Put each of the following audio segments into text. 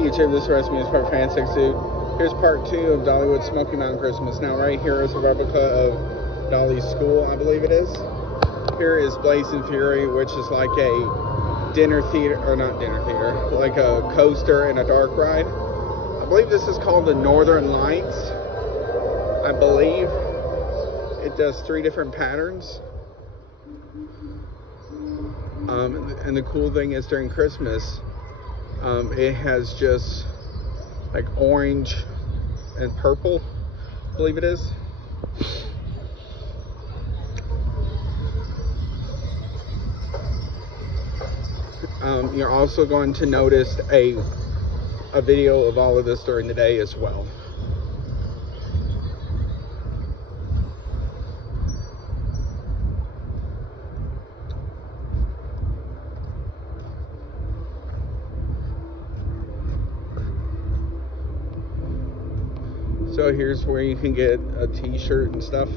YouTube, this is Recipe is part fan 6 dude. Here's part 2 of Dollywood Smokey Mountain Christmas. Now right here is a replica of Dolly's school, I believe it is. Here is Blazing Fury, which is like a dinner theater, or not dinner theater, like a coaster and a dark ride. I believe this is called the Northern Lights. I believe it does 3 different patterns. And the cool thing is during Christmas, it has just like orange and purple, I believe it is. You're also going to notice a video of all of this during the day as well. So here's where you can get a t-shirt and stuff.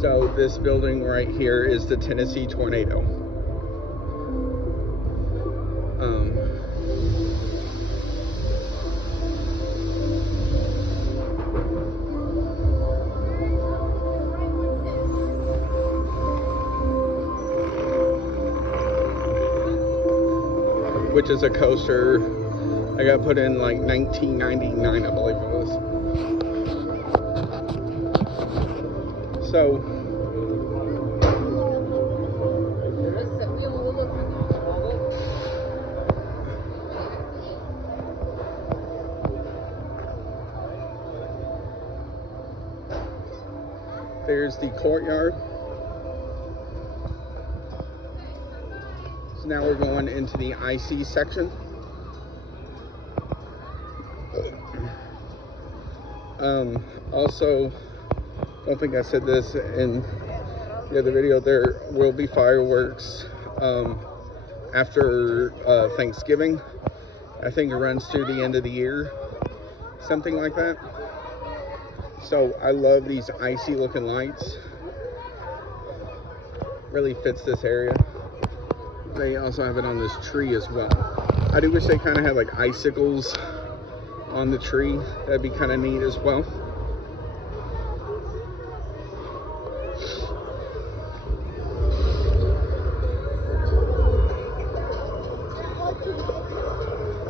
So this building right here is the Tennessee Tornado. Which is a coaster I got put in like 1999, I believe it was. So there's the courtyard. So now we're going into the IC section. Also, I don't think I said this in the other video, there will be fireworks after Thanksgiving. I think it runs through the end of the year, something like that. So I love these icy looking lights. Really fits this area. They also have it on this tree as well. I do wish they kind of had like icicles on the tree. That'd be kind of neat as well.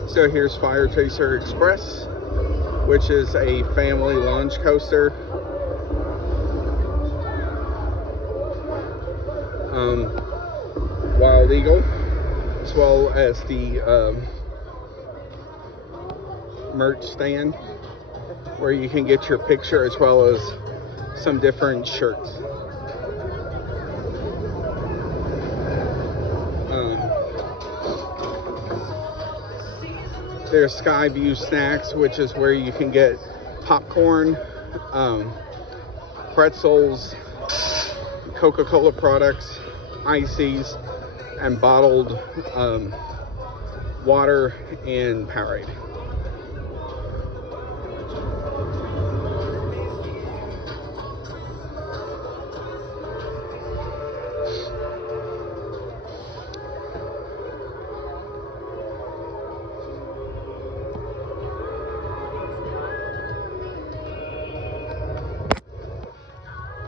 So here's Fire Chaser Express, which is a family launch coaster. Wild Eagle, as well as the merch stand where you can get your picture, as well as some different shirts. There's Skyview Snacks, which is where you can get popcorn, pretzels, Coca-Cola products, ices, and bottled water and Powerade.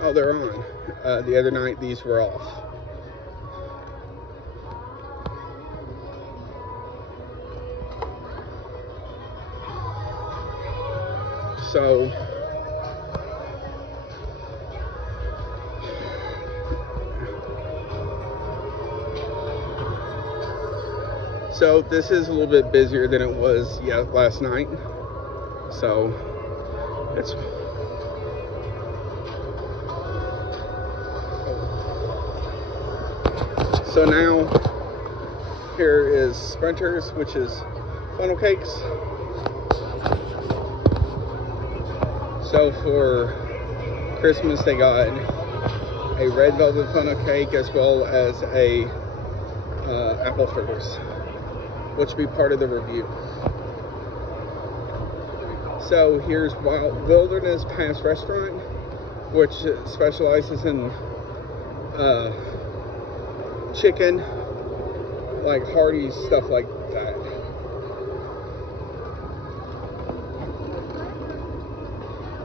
Oh, they're on. The other night these were off. So this is a little bit busier than it was last night. So it's so now here is Sprinters, which is funnel cakes. So for Christmas they got a red velvet funnel cake as well as a apple fritters, which will be part of the review. So here's Wilderness Pass Restaurant, which specializes in chicken, like Hardee's, stuff like that.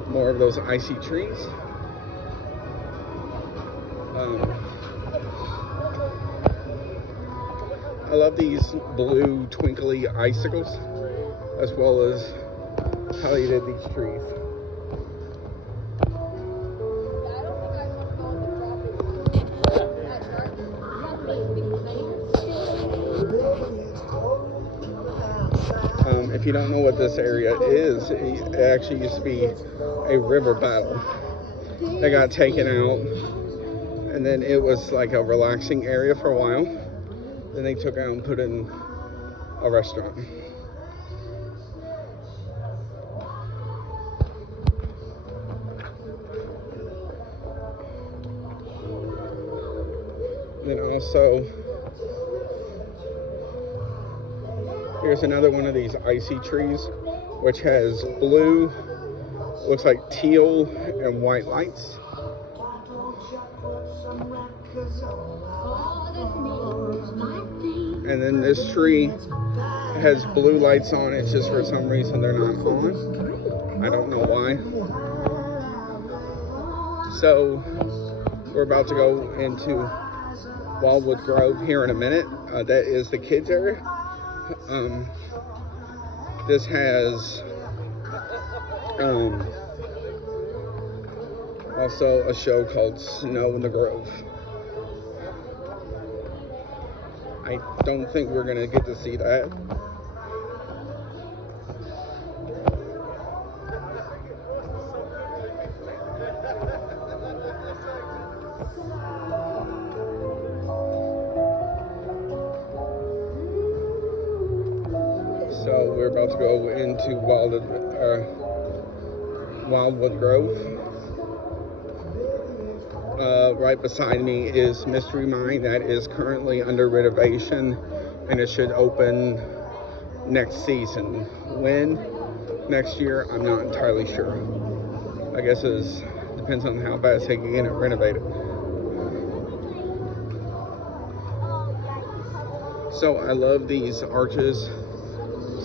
More of those icy trees. I love these blue twinkly icicles, as well as how they did these trees. If you don't know what this area is, it actually used to be a river battle. They got taken out, and then it was like a relaxing area for a while. Then they took it out and put it in a restaurant. Then also, here's another one of these icy trees, which has blue, looks like teal and white lights. And then this tree has blue lights on it, just for some reason they're not on. I don't know why. So we're about to go into Wildwood Grove here in a minute. That is the kids area. This has also a show called Snow in the Grove. I don't think we're gonna get to see that. So we're about to go into Wildwood Grove. Right beside me is Mystery Mine that is currently under renovation, and it should open next season. When? Next year? I'm not entirely sure. I guess it depends on how fast they can get it renovated. So I love these arches.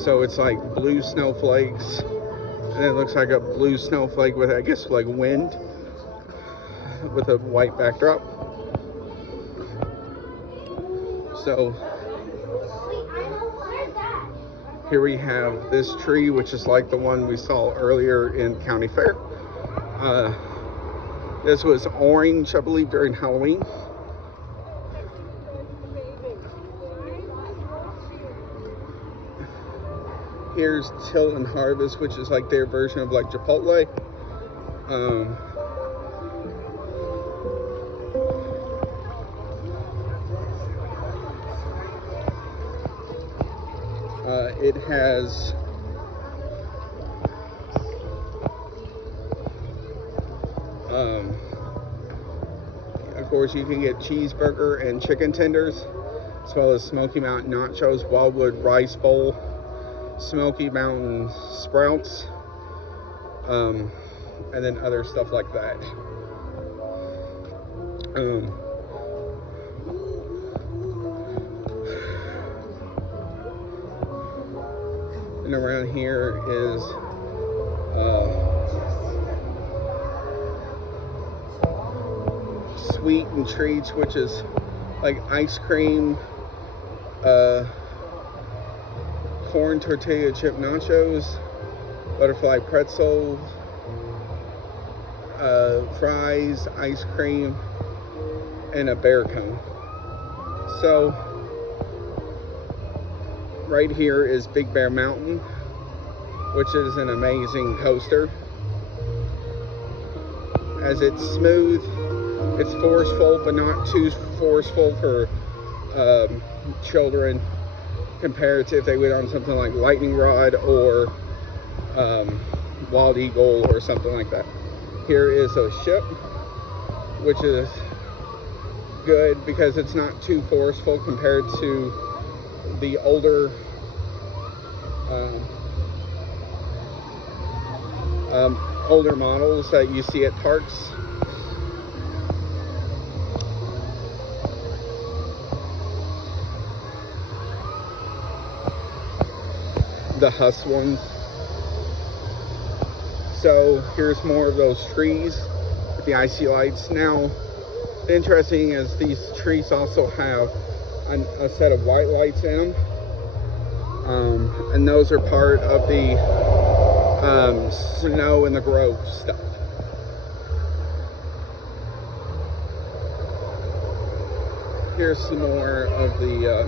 So it's like blue snowflakes, and it looks like a blue snowflake with, I guess, like wind, with a white backdrop. So here we have this tree, which is like the one we saw earlier in County Fair. This was orange, I believe, during Halloween. Here's Till and Harvest, which is like their version of like Chipotle. It has of course, you can get cheeseburger and chicken tenders, as well as Smoky Mountain nachos, Wildwood rice bowl, Smoky Mountain sprouts, and then other stuff like that. And around here is Sweet and Treats, which is like ice cream, corn tortilla chip nachos, butterfly pretzel, fries, ice cream, and a bear cone. So right here is Big Bear Mountain, which is an amazing coaster. As it's smooth, it's forceful, but not too forceful for children, compared to if they went on something like Lightning Rod or Wild Eagle or something like that. Here is a ship, which is good because it's not too forceful compared to the older older models that you see at parks. the husk ones. So here's more of those trees with the icy lights. Now, interesting is these trees also have a set of white lights in them, and those are part of the snow in the grove stuff. Here's some more of the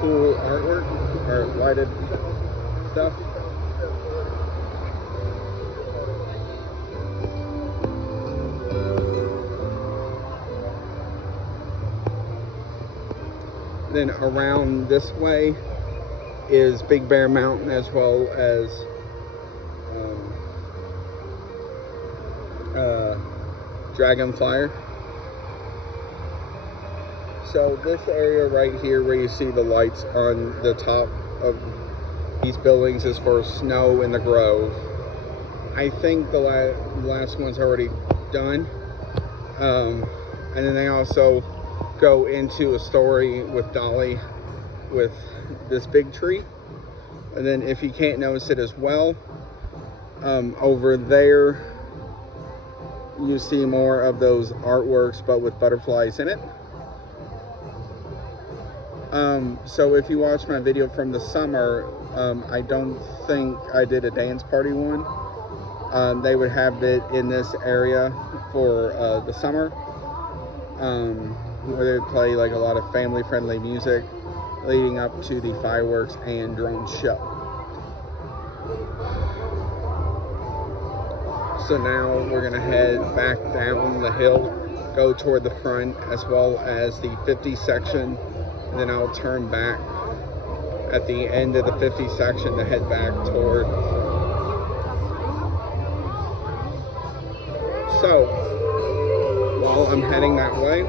cool artwork or lighted stuff. Then around this way is Big Bear Mountain, as well as Dragonflyer. So this area right here where you see the lights on the top of these buildings is for snow in the grove. I think the last one's already done. And then they also go into a story with Dolly with this big tree. And then if you can't notice it as well, over there you see more of those artworks but with butterflies in it. So if you watch my video from the summer, I don't think I did a dance party one. They would have it in this area for the summer, where they would play like a lot of family friendly music leading up to the fireworks and drone show. So now we're gonna head back down the hill, go toward the front as well as the 50 section. And then I'll turn back at the end of the 50 section to head back toward. So while I'm heading that way,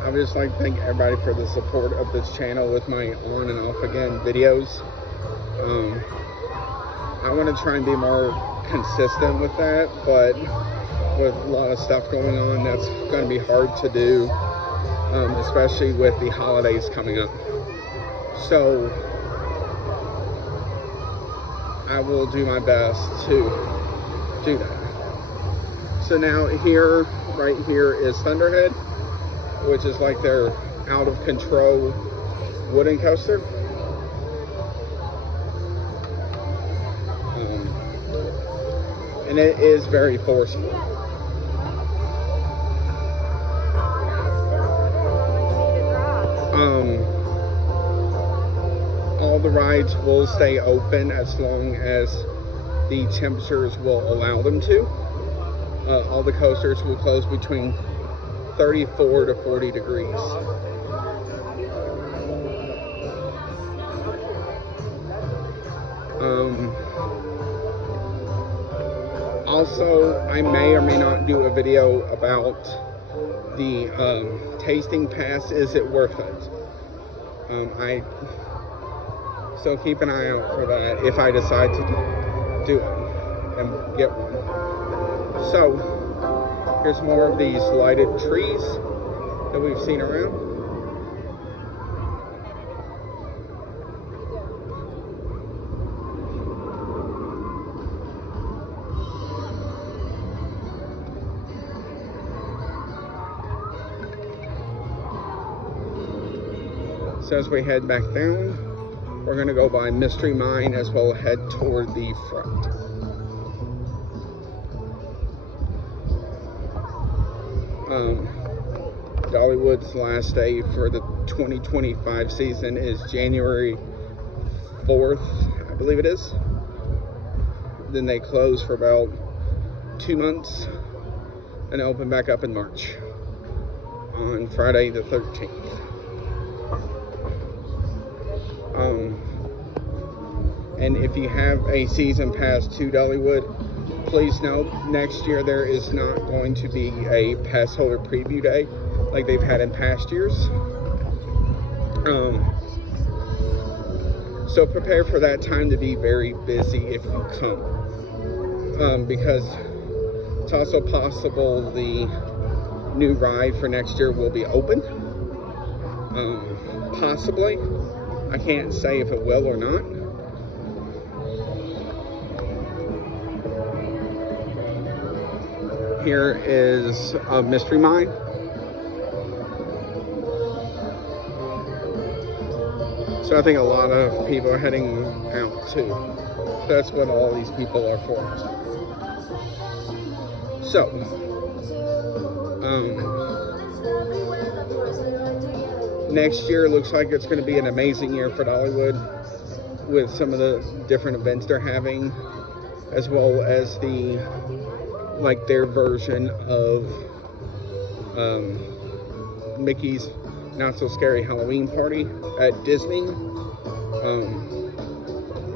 I would just like to thank everybody for the support of this channel with my on and off again videos. I want to try and be more consistent with that, but with a lot of stuff going on, that's going to be hard to do, especially with the holidays coming up. So I will do my best to do that. So now here, right here is Thunderhead, which is like their out of control wooden coaster. And it is very forceful. All the rides will stay open as long as the temperatures will allow them to. All the coasters will close between 34 to 40 degrees. Also, I may or may not do a video about the tasting pass. Is it worth it? So keep an eye out for that if I decide to do it and get one. So here's more of these lighted trees that we've seen around. So as we head back down, we're going to go by Mystery Mine as well as head toward the front. Dollywood's last day for the 2025 season is January 4th, I believe it is. Then they close for about 2 months and open back up in March on Friday the 13th. And if you have a season pass to Dollywood, please note next year there is not going to be a pass holder preview day like they've had in past years. So prepare for that time to be very busy if you come, because it's also possible the new ride for next year will be open. Possibly. I can't say if it will or not. Here is a Mystery Mine. So I think a lot of people are heading out too. That's what all these people are for. So, next year looks like it's going to be an amazing year for Dollywood, with some of the different events they're having, as well as their version of Mickey's Not So Scary Halloween Party at Disney.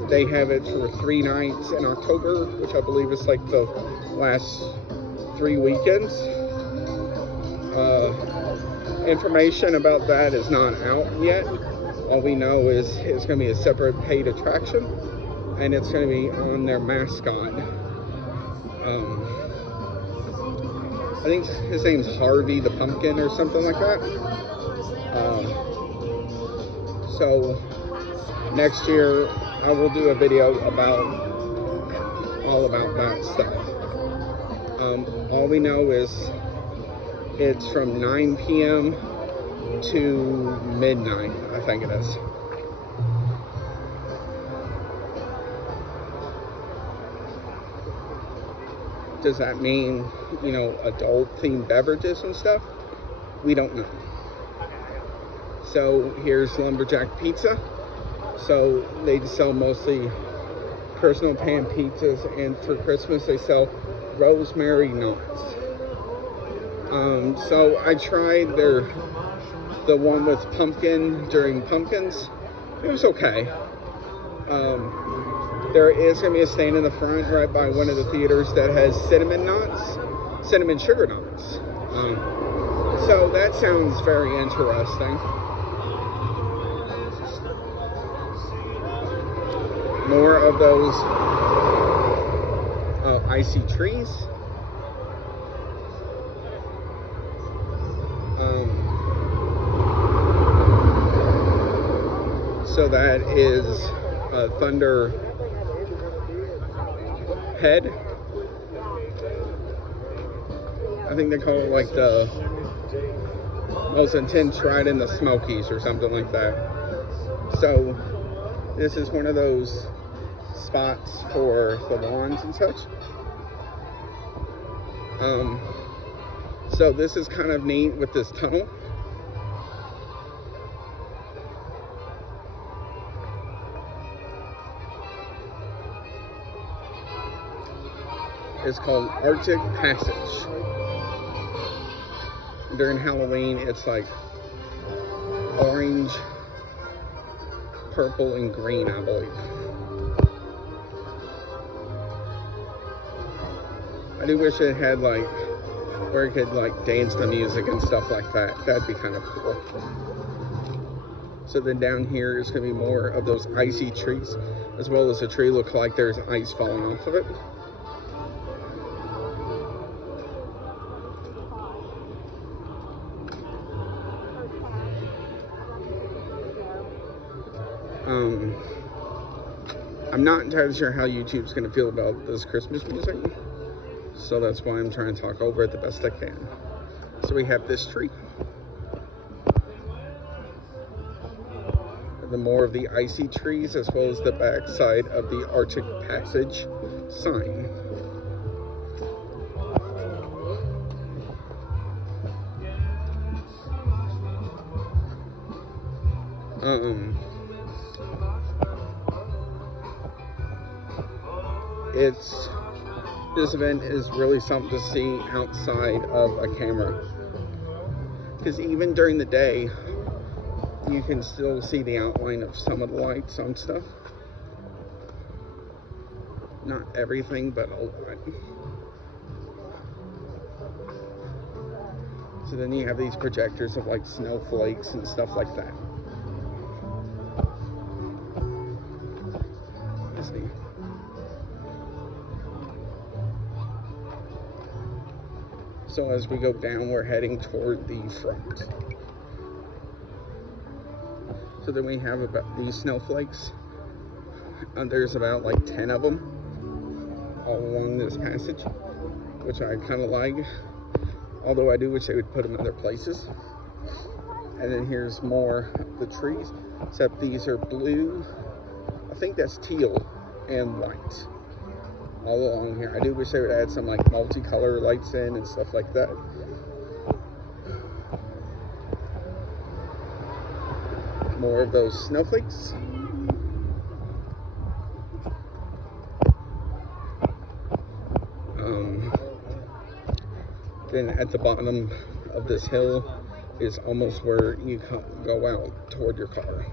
They have it for 3 nights in October, which I believe is like the last 3 weekends. Information about that is not out yet. All we know is it's going to be a separate paid attraction, and it's going to be on their mascot. I think his name's Harvey the Pumpkin or something like that. So next year I will do a video all about that stuff. All we know is it's from 9 p.m. to midnight, I think it is. Does that mean, adult-themed beverages and stuff? We don't know. So here's Lumberjack Pizza. So they sell mostly personal pan pizzas, and for Christmas they sell rosemary knots. So I tried the one with pumpkin during pumpkins. It was okay. There is going to be a stand in the front right by one of the theaters that has cinnamon sugar knots. So that sounds very interesting. More of those icy trees. So that is Thunderhead. I think they call it like the most intense ride in the Smokies or something like that. So this is one of those spots for the lawns and such. So this is kind of neat with this tunnel. It's called Arctic Passage. During Halloween, it's like orange, purple, and green, I believe. I do wish it had like where it could like dance to music and stuff like that. That'd be kind of cool. So then down here is going to be more of those icy trees, as well as a tree look like there's ice falling off of it. I'm not entirely sure how YouTube's going to feel about this Christmas music, so that's why I'm trying to talk over it the best I can. So we have this tree. The more of the icy trees, as well as the back side of the Arctic Passage sign. This event is really something to see outside of a camera, because even during the day you can still see the outline of some of the lights on stuff. Not everything, but a lot. So then you have these projectors of like snowflakes and stuff like that. Let's see. So as we go down, we're heading toward the front. So then we have about these snowflakes. There's about like 10 of them all along this passage, which I kind of like. Although I do wish they would put them in other places. And then here's more of the trees, except these are blue. I think that's teal and white all along here. I do wish they would add some like multicolor lights in and stuff like that. More of those snowflakes. Then at the bottom of this hill is almost where you go out toward your car.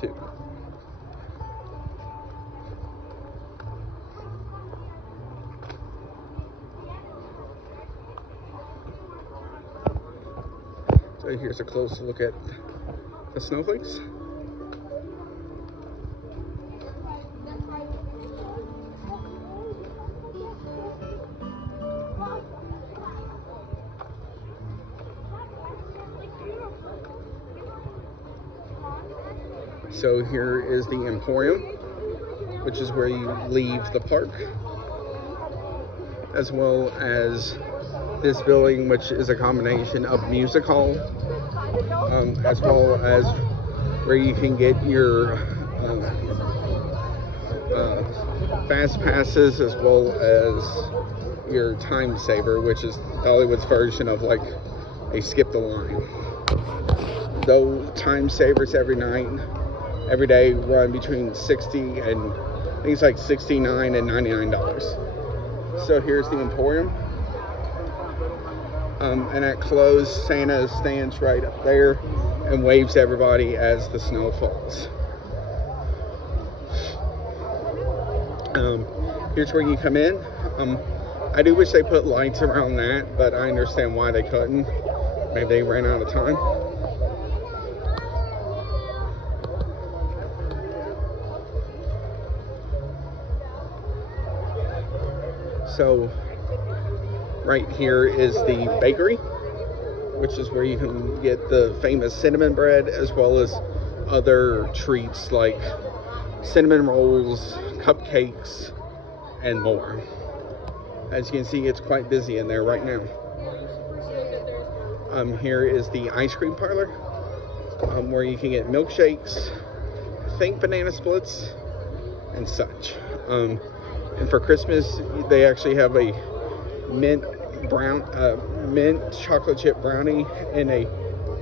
Too. So here's a close look at the snowflakes. So here is the Emporium, which is where you leave the park, as well as this building, which is a combination of music hall, as well as where you can get your fast passes, as well as your time saver, which is Dollywood's version of like a skip the line. Though time savers every day run between 60 and I think it's like $69 and $99. So here's the Emporium. And at close, Santa stands right up there and waves to everybody as the snow falls. Here's where you come in. I do wish they put lights around that, but I understand why they couldn't. Maybe they ran out of time. So right here is the bakery, which is where you can get the famous cinnamon bread, as well as other treats like cinnamon rolls, cupcakes, and more. As you can see, it's quite busy in there right now. Here is the ice cream parlor, where you can get milkshakes, I think banana splits, and such. And for Christmas, they actually have a mint chocolate chip brownie and a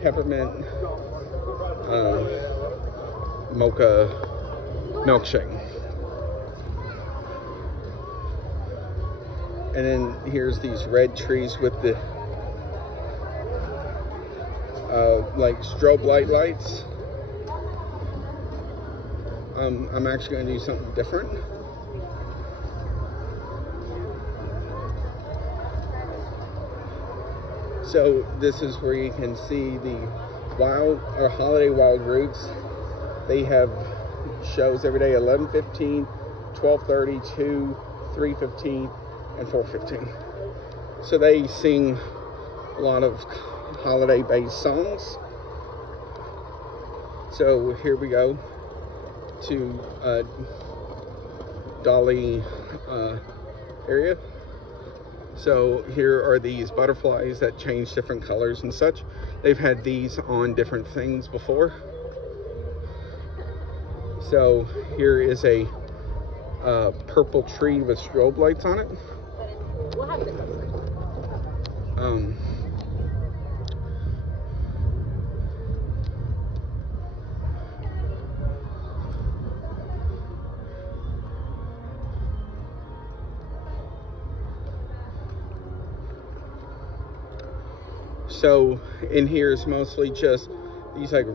peppermint mocha milkshake. And then here's these red trees with the like strobe lights. I'm actually going to do something different. So this is where you can see the holiday wild roots. They have shows every day, 11:15, 12:30, 2, 3:15, and 4:15. So they sing a lot of holiday-based songs. So here we go to Dolly area. So here are these butterflies that change different colors and such. They've had these on different things before. So here is a purple tree with strobe lights on it. So in here is mostly just these like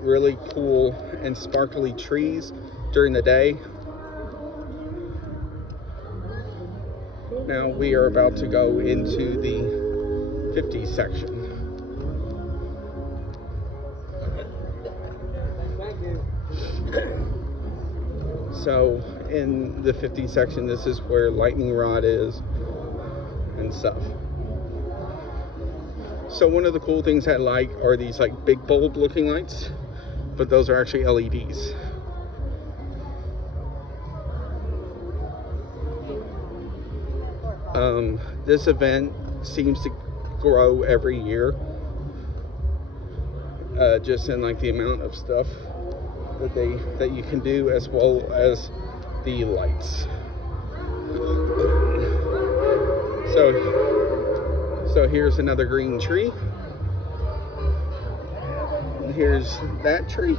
really cool and sparkly trees during the day. Now we are about to go into the 50s section. So in the 50 section, this is where Lightning Rod is and stuff. So one of the cool things I like are these like big bulb looking lights, but those are actually LEDs. This event seems to grow every year, just in like the amount of stuff that you can do, as well as the lights. So here's another green tree, and here's that tree.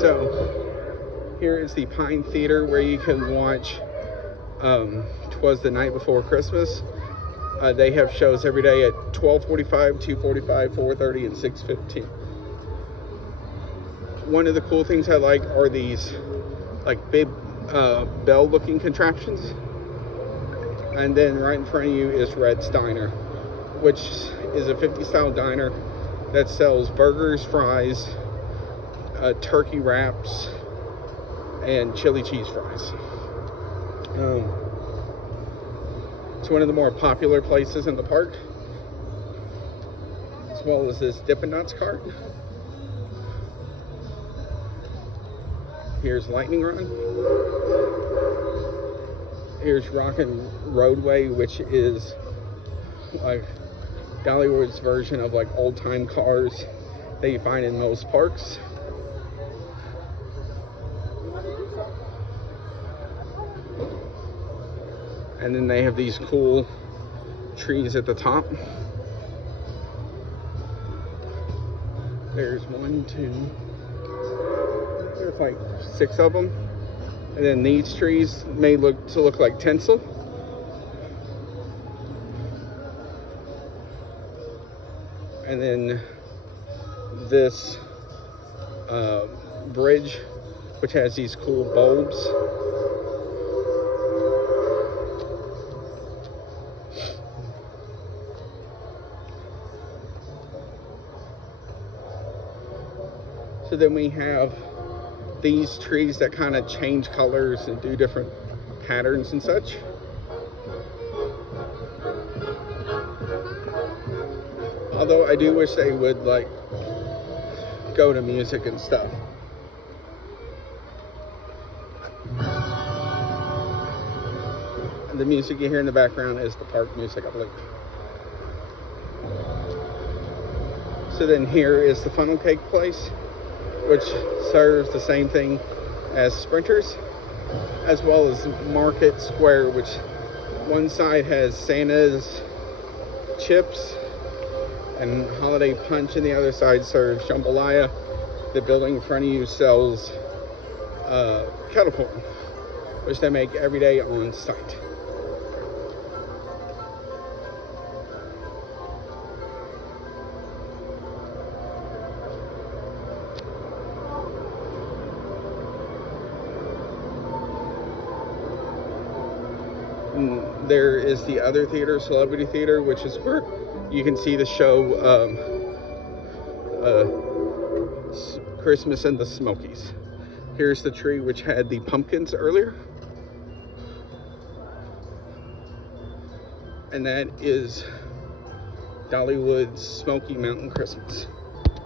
So here is the Pine Theater, where you can watch 'Twas the Night Before Christmas. They have shows every day at 12:45, 2:45, 4:30, and 6:15. One of the cool things I like are these like big bell looking contraptions. And then right in front of you is Red's Diner, which is a 50 style diner that sells burgers, fries, turkey wraps, and chili cheese fries. It's one of the more popular places in the park, as well as this Dippin' Dots cart. Here's Lightning Rod. Here's Rockin' Roadway, which is like Dollywood's version of like old time cars that you find in most parks. And then they have these cool trees at the top. There's 1, 2, there's like 6 of them. And then these trees may look like tinsel. And then this bridge, which has these cool bulbs. So then we have these trees that kind of change colors and do different patterns and such. Although I do wish they would like go to music and stuff. And the music you hear in the background is the park music, I believe. So then here is the funnel cake place, which serves the same thing as Sprinters, as well as Market Square, which one side has Santa's chips and holiday punch, and the other side serves jambalaya. The building in front of you sells kettle corn, which they make every day on site. There is the other theater, Celebrity Theater, which is where you can see the show Christmas and the Smokies. Here's the tree which had the pumpkins earlier. And that is Dollywood Smokey Mountain Christmas.